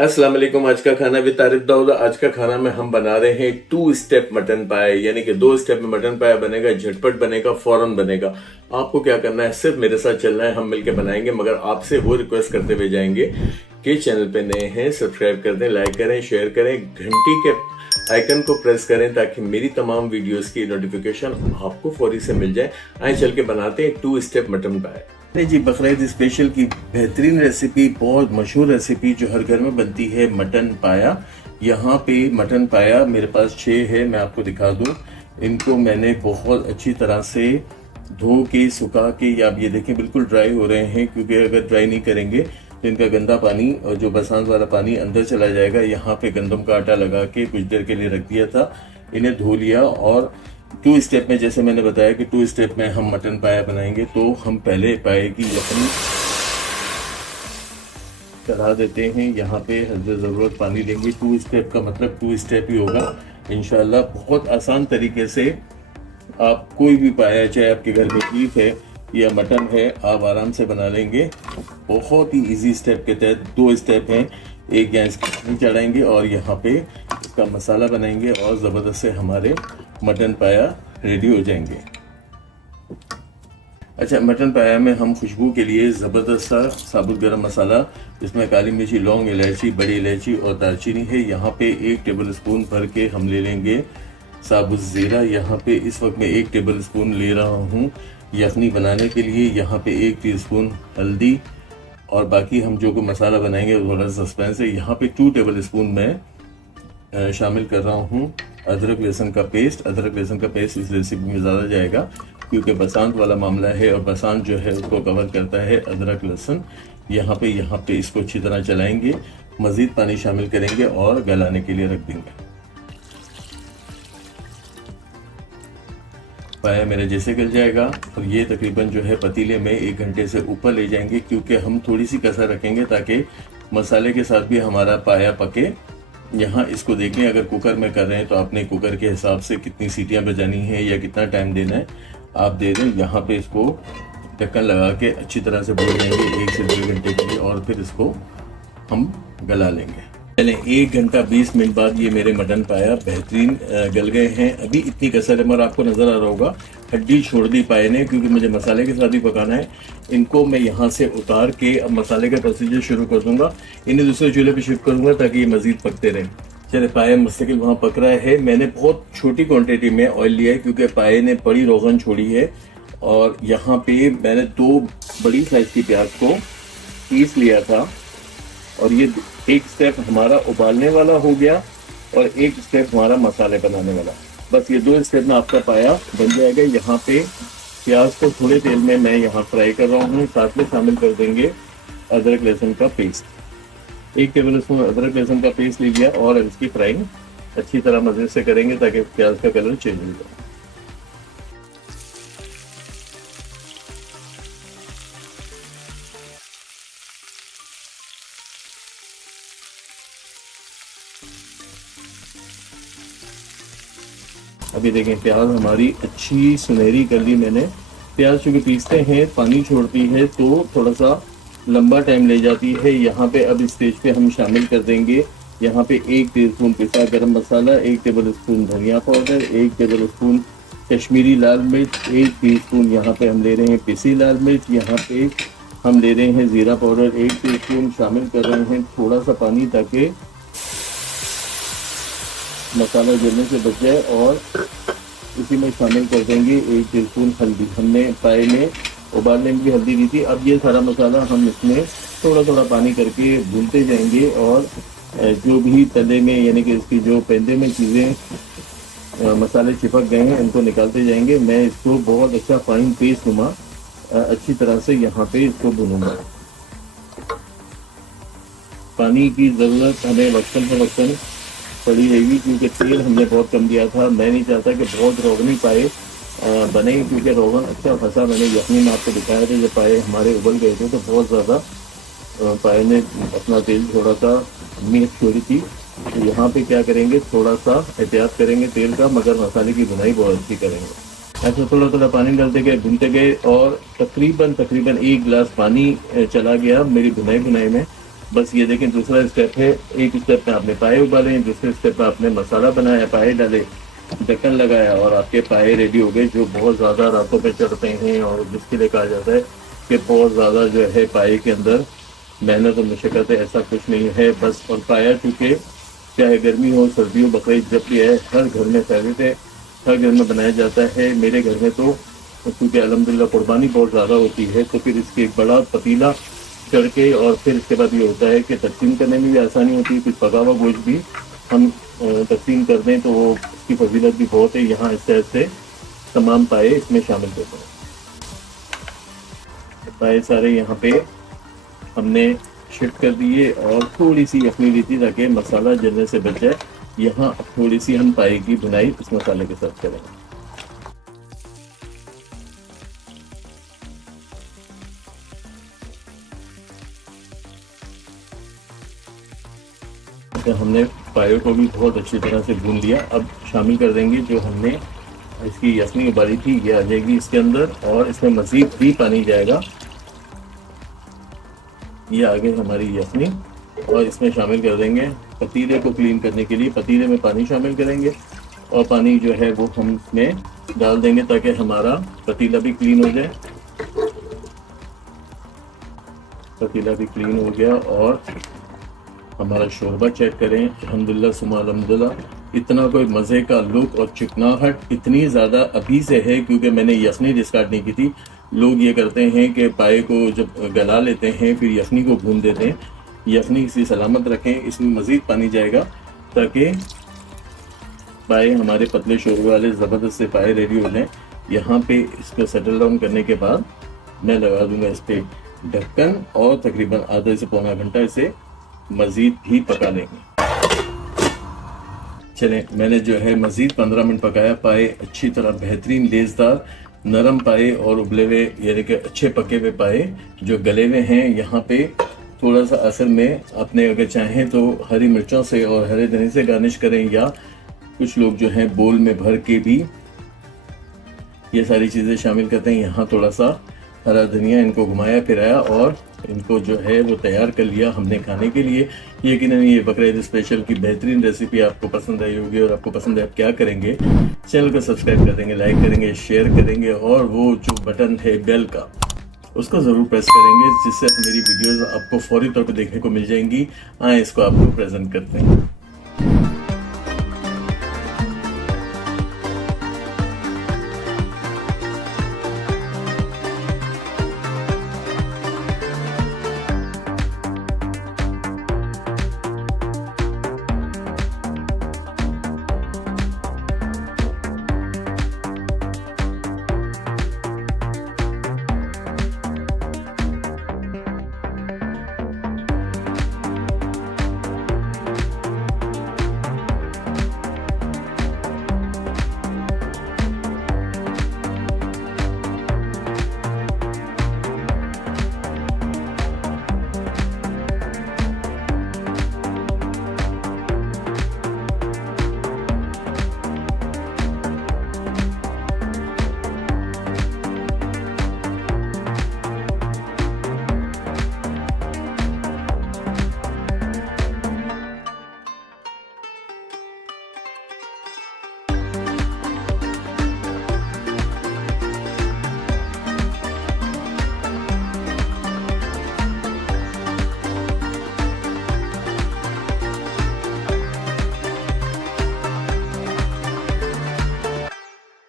अस्सलाम वालेकुम। आज का खाना विद तारिफ दाऊद। आज का खाना में हम बना रहे हैं 2 स्टेप मटन पाए, यानी कि 2 स्टेप में मटन पाया बनेगा, झटपट बनेगा, फौरन बनेगा। आपको क्या करना है, सिर्फ मेरे साथ चलना है, हम मिलके बनाएंगे। मगर आपसे वो रिक्वेस्ट करते हुए जाएंगे कि चैनल पे नए हैं सब्सक्राइब कर दें, लाइक करें, शेयर करें, घंटी के आइकन को प्रेस करें ताकि मेरी तमाम वीडियोस की नोटिफिकेशन आपको फौरी से मिल जाए। आए चल के बनाते हैं 2 स्टेप मटन पाए। जी, बकरीद स्पेशल की बेहतरीन रेसिपी, बहुत मशहूर रेसिपी जो हर घर में बनती है, मटन पाया। यहाँ पे मटन पाया मेरे पास 6 है, मैं आपको दिखा दूँ। इनको मैंने बहुत अच्छी तरह से धो के सुखा के, या आप ये देखें बिल्कुल ड्राई हो रहे हैं, क्योंकि अगर ड्राई नहीं करेंगे तो इनका गंदा पानी और जो बरसात वाला पानी अंदर चला जाएगा। यहाँ पे गंदम का आटा लगा के कुछ देर के लिए रख दिया था, इन्हें धो लिया। और 2 स्टेप में, जैसे मैंने बताया कि 2 स्टेप में हम मटन पाया बनाएंगे, तो हम पहले पाए की यखनी चढ़ा देते हैं। यहाँ पे हद ज़रूरत पानी लेंगे। 2 स्टेप का मतलब 2 स्टेप ही होगा इंशाल्लाह। बहुत आसान तरीके से आप कोई भी पाया, चाहे आपके घर में बीफ है या मटन है, आप आराम से बना लेंगे। बहुत ही इजी स्टेप के तहत 2 स्टेप हैं। एक गैस की चढ़ाएंगे और यहाँ पे इसका मसाला बनाएंगे और ज़बरदस्त से हमारे मटन पाया रेडी हो जाएंगे। अच्छा, मटन पाया में हम खुशबू के लिए ज़बरदस्त सा साबुत गरम मसाला, जिसमें काली मिर्ची, लौंग, इलायची, बड़ी इलायची और दालचीनी है। यहाँ पे 1 टेबल स्पून भर के हम ले लेंगे साबुत ज़ीरा। यहाँ पे इस वक्त मैं 1 टेबल स्पून ले रहा हूँ यखनी बनाने के लिए। यहाँ पे 1 टीस्पून हल्दी, और बाकी हम जो को मसाला बनाएंगे वो थोड़ा सस्पेंस है। यहाँ पे 2 टेबल स्पून मैं शामिल कर रहा हूँ अदरक लहसुन का पेस्ट। अदरक लहसुन का पेस्ट इस रेसिपी में ज़्यादा जाएगा क्योंकि बरसात वाला मामला है और बरसात जो है उसको कवर करता है अदरक लहसुन। यहाँ पे इसको अच्छी तरह चलाएंगे, मज़ीद पानी शामिल करेंगे और गलाने के लिए रख देंगे। पाया मेरे जैसे गल जाएगा और ये तकरीबन जो है पतीले में 1 घंटे से ऊपर ले जाएंगे, क्योंकि हम थोड़ी सी कसर रखेंगे ताकि मसाले के साथ भी हमारा पाया पके। यहाँ इसको देखें, अगर कुकर में कर रहे हैं तो आपने कुकर के हिसाब से कितनी सीटियां बजानी है या कितना टाइम देना है आप दे दें। यहाँ पे इसको ढक्कन लगा के अच्छी तरह से भून लेंगे 1 से 2 घंटे के लिए, और फिर इसको हम गला लेंगे। पहले 1 घंटा 20 मिनट बाद ये मेरे मटन पाया बेहतरीन गल गए हैं। अभी इतनी कसर है, मगर आपको नजर आ रहा होगा हड्डी छोड़ दी पाए ने, क्योंकि मुझे मसाले के साथ ही पकाना है। इनको मैं यहाँ से उतार के अब मसाले का प्रोसीजर शुरू कर दूंगा। इन्हें दूसरे चूल्हे पे शिफ्ट करूंगा ताकि ये मजीद पकते रहें। चले, पाया मुस्तकिल वहाँ पक रहा है। मैंने बहुत छोटी क्वांटिटी में ऑयल लिया है क्योंकि पाए ने बड़ी रोगन छोड़ी है। और यहाँ पे मैंने 2 बड़ी साइज की प्याज को पीस लिया था, और ये 1 स्टेप हमारा उबालने वाला हो गया और 1 स्टेप हमारा मसाले बनाने वाला। बस ये 2 स्टेप में आपका पाया बन जाएगा। यहाँ पे प्याज को थोड़े तेल में मैं यहाँ फ्राई कर रहा हूँ। साथ में शामिल कर देंगे अदरक लहसुन का पेस्ट। 1 टेबल स्पून अदरक लहसुन का पेस्ट ले लिया और इसकी फ्राइंग अच्छी तरह मजे से करेंगे ताकि प्याज का कलर चेंज हो जाए। अभी देखें प्याज हमारी अच्छी सुनहरी कर ली मैंने। प्याज चूँकि पीसते हैं पानी छोड़ती है तो थोड़ा सा लंबा टाइम ले जाती है। यहाँ पे अब इस स्टेज पे हम शामिल कर देंगे यहाँ पे 1 टीस्पून पिसा गरम मसाला, 1 टेबल स्पून धनिया पाउडर, 1 टेबल स्पून कश्मीरी लाल मिर्च, 1 टीस्पून यहाँ पे हम ले रहे हैं पिसी लाल मिर्च। यहाँ पे हम ले रहे हैं ज़ीरा पाउडर 1 टीस्पून, शामिल कर रहे हैं थोड़ा सा पानी ताकि मसाला जलने से बच जाए। और इसी में शामिल कर देंगे 1 टीस्पून हल्दी। हमने पाए में उबालने में भी हल्दी दी थी। अब ये सारा मसाला हम इसमें थोड़ा थोड़ा पानी करके भूनते जाएंगे, और जो भी तले में यानी कि इसकी जो पेंदे में चीज़ें मसाले चिपक गए हैं इनको निकालते जाएंगे। मैं इसको बहुत अच्छा फाइन पेस्ट नुमा अच्छी तरह से यहाँ पे इसको भूनूंगा। पानी की ज़रूरत हमें वक्तन पड़ी रहेगी क्योंकि तेल हमने बहुत कम दिया था। मैं नहीं चाहता कि बहुत रोगनी पाए बने, क्योंकि रोगन अच्छा फंसा। मैंने यखनी में आपको दिखाया था, जब पाए हमारे उबल गए थे तो बहुत ज़्यादा पाए ने अपना तेल थोड़ा सा मिर्च छोड़ी थी। तो यहाँ पे क्या करेंगे, थोड़ा सा एहतियात करेंगे तेल का, मगर मसाले की भुनाई बहुत अच्छी करेंगे। ऐसा थोड़ा थोड़ा पानी डालते गए, भूनते गए, और तकरीबन 1 गिलास पानी चला गया मेरी भुनाई में। बस ये देखें दूसरा स्टेप है। एक स्टेप में आपने पाए उबाले, दूसरे स्टेप में आपने मसाला बनाया, पाए डाले, ढक्कन लगाया और आपके पाए रेडी हो गए, जो बहुत ज़्यादा रातों पे चढ़ते हैं और जिसके लिए कहा जाता है कि बहुत ज़्यादा जो है पाए के अंदर मेहनत और मशक्क़त है। ऐसा कुछ नहीं है बस। और पाया चूँकि चाहे गर्मी हो सर्दी हो, बकरीद जब भी है हर घर में फेवरेट है, हर घर में बनाया जाता है। मेरे घर में तो क्योंकि अल्हम्दुलिल्लाह कुर्बानी बहुत ज़्यादा होती है, तो फिर इसके एक बड़ा पतीला चढ़ के और फिर इसके बाद ये होता है कि तकसीम करने में भी आसानी होती है। कुछ पका हुआ गोश्त भी हम तकसीम कर दें तो वो उसकी फजीलत भी बहुत है। यहाँ इस तरह से तमाम पाए इसमें शामिल करते हैं। पाए सारे यहाँ पे हमने शिफ्ट कर दिए और थोड़ी सी यखनी ली थी ताकि मसाला जलने से बच जाए। यहाँ थोड़ी सी हम पाए की बुनाई इस मसाले के साथ करेंगे। तो हमने पायों को भी बहुत अच्छी तरह से भून लिया। अब शामिल कर देंगे जो हमने इसकी यखनी उबाली थी, ये आ जाएगी इसके अंदर और इसमें मज़ीद भी पानी जाएगा। ये आगे हमारी यखनी और इसमें शामिल कर देंगे पतीले को क्लीन करने के लिए। पतीले में पानी शामिल करेंगे और पानी जो है वो हम इसमें डाल देंगे ताकि हमारा पतीला भी क्लीन हो जाए। पतीला भी क्लीन हो गया और हमारा शोरबा चेक करें। अल्हम्दुलिल्लाह सुम्मा अल्हम्दुलिल्लाह, इतना कोई मज़े का लुक और चिकनाहट इतनी ज़्यादा अभी से है क्योंकि मैंने यखनी डिस्कार्ड नहीं की थी। लोग ये करते हैं कि पाए को जब गला लेते हैं फिर यखनी को भून देते हैं। यखनी इसी सलामत रखें, इसमें मज़ीद पानी जाएगा ताकि पाए हमारे पतले शोरबे वाले ज़बरदस्त से पाए रेडी हो जाएँ। यहाँ पे इसको सेटल डाउन करने के बाद मैं लगा दूंगा इस पर ढक्कन और तकरीबन आधा से पौना घंटा इसे मज़ीद भी पका लेंगे। चलें, मैंने जो है मज़ीद 15 मिनट पकाया। पाए अच्छी तरह बेहतरीन लेज़दार नरम पाए और उबले हुए यानी कि अच्छे पके हुए पाए जो गले हुए हैं। यहाँ पे थोड़ा सा असल में आपने अगर चाहें तो हरी मिर्चों से और हरे धनिए से गार्निश करें, या कुछ लोग जो हैं बोल में भर के भी ये सारी चीज़ें शामिल करते हैं। यहाँ थोड़ा सा हरा धनिया, इनको घुमाया फिराया और इनको जो है वो तैयार कर लिया हमने खाने के लिए। यकीनन ये बकरीद स्पेशल की बेहतरीन रेसिपी आपको पसंद आई होगी और आपको पसंद है आप क्या करेंगे, चैनल को सब्सक्राइब कर देंगे, लाइक करेंगे, शेयर करेंगे और वो जो बटन है बेल का उसको ज़रूर प्रेस करेंगे जिससे मेरी वीडियोज़ आपको फौरी तौर पर देखने को मिल जाएंगी। आए इसको आपको प्रेजेंट करते हैं।